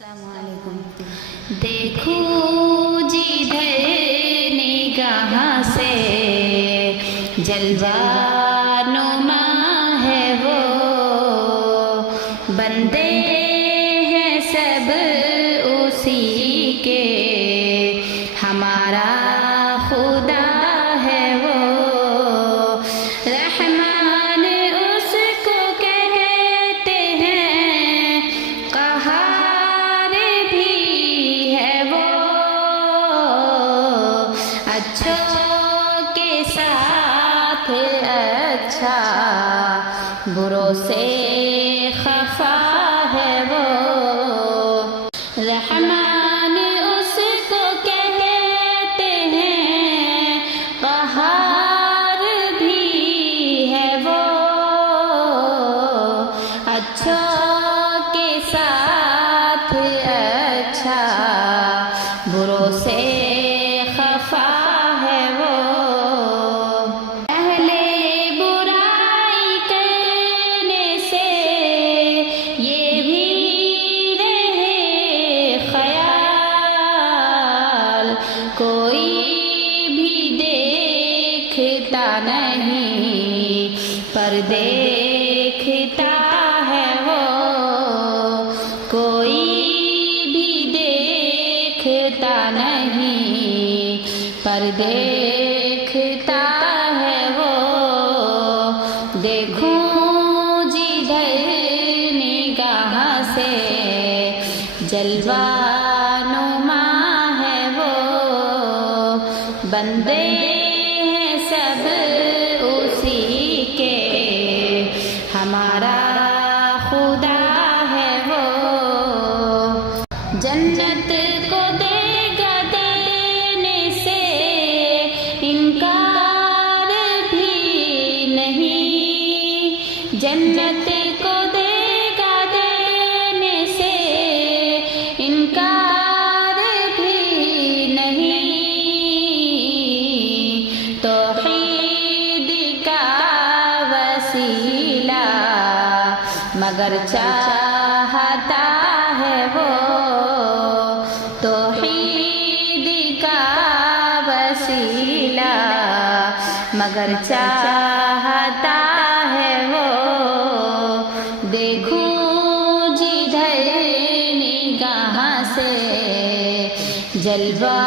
السلام علیکم۔ دیکھو جدھر نگاہ سے جلوہ نما ہے وہ، بندے ہیں سب اسی کے، ہمارا خدا ہے وہ رحمان، اس کو کہتے ہیں قہار بھی ہے وہ، اچھوں کے ساتھ اچھا، بروں سے خفا ہے وہ رحمان، اس کو کہتے ہیں قہار بھی ہے وہ، اچھوں کے ساتھ اچھا، بروں سے خفا ہے وہ، اہلِ برائی کرنے سے یہ بھی رہے خیال، کوئی بھی دیکھتا نہیں پر دیکھتا ہے وہ، کوئی بھی دیکھتا نہیں پر دیکھتا ہے وہ، دیکھوں جدھر نگاہ سے جلوہ نما ہے وہ، بندے ہیں سب اسی کے، ہمارا خدا ہے وہ، جنت کو دے گا دینے سے انکار بھی نہیں، جنت کو دے گا دینے سے انکار بھی نہیں، توحید کا وسیلہ مگر چاہتا ہے وہ، توحید کا وسیلہ مگر چاہتا ہے وہ، دیکھوں جدھر نگاہ سے جلوہ